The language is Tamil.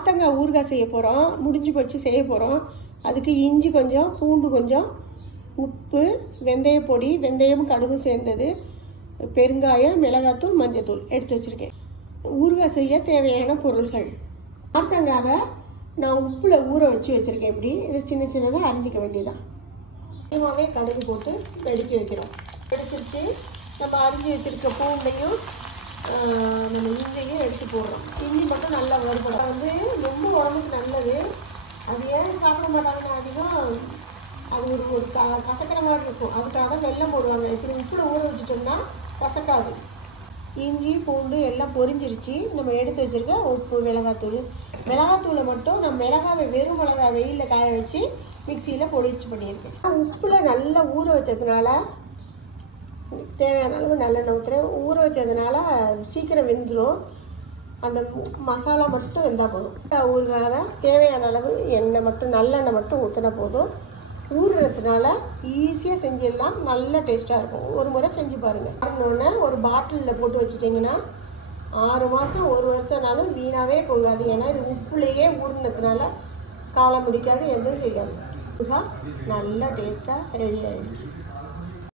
நார்த்தங்காய் ஊறுகாய் செய்ய போகிறோம். முடிஞ்சு போச்சு, செய்ய போகிறோம். அதுக்கு இஞ்சி கொஞ்சம், பூண்டு கொஞ்சம், உப்பு, வெந்தய பொடி, வெந்தயம் கடுகும் சேர்ந்தது, பெருங்காயம், மிளகாத்தூள், மஞ்சத்தூள் எடுத்து வச்சுருக்கேன். ஊறுகாய் செய்ய தேவையான பொருள்கள். நார்த்தங்காவை நான் உப்பில் ஊற வச்சு வச்சுருக்கேன். இப்படி இது சின்ன சின்னதாக அரிஞ்சிக்க வேண்டியதான். அதிகமாகவே கடுகு போட்டு வெடிக்க வைக்கிறோம். வெடிச்சிருச்சு. நம்ம அரிஞ்சு வச்சுருக்க பூண்டையும் நம்ம இஞ்சியும் எடுத்து போடுறோம். இஞ்சி மட்டும் நல்லா வறுபடும். வந்து ரொம்ப உடம்புக்கு நல்லது. அது ஏன் சாப்பிட மாட்டாங்கன்னா அதிகம் அது ஒரு கசக்கிற மாதிரி இருக்கும். அதுக்காக தான் வெல்லம் போடுவாங்க. இப்படி உப்பில் ஊற வச்சுட்டோம்னா கசக்காது. இஞ்சி பூண்டு எல்லாம் பொரிஞ்சிருச்சு. நம்ம எடுத்து வச்சுருக்க உப்பு, மிளகாத்தூளை மட்டும் நான் மிளகாவை வெறும் மிளகாய் வெயிலில் காய வச்சு மிக்சியில் பொடிச்சு பண்ணியிருக்கேன். உப்பில் நல்லா ஊற வச்சதுனால தேவையான அளவு நல்லெண்ணெய் ஊற்றுறேன். ஊற வச்சதுனால சீக்கிரம் வெந்துடும். அந்த மசாலா மட்டும் வெந்தால் போதும். ஊறுகாவை தேவையான அளவு எண்ணெய் மட்டும், நல்லெண்ணெய் மட்டும் ஊற்றினா போதும். ஊறுறதுனால ஈஸியாக செஞ்சிடலாம். நல்ல டேஸ்ட்டாக இருக்கும். ஒரு முறை செஞ்சு பாருங்கள். ஆறினோடனே ஒரு பாட்டிலில் போட்டு வச்சுட்டிங்கன்னா 6 மாதம் 1 வருஷம்னாலும் வீணாகவே போகாது. ஏன்னா இது உப்புலேயே ஊறினதுனால காலம் முடிக்காது, எதுவும் செய்யாது. ஊறுகாய் நல்லா டேஸ்ட்டாக ரெடி ஆகிடுச்சு.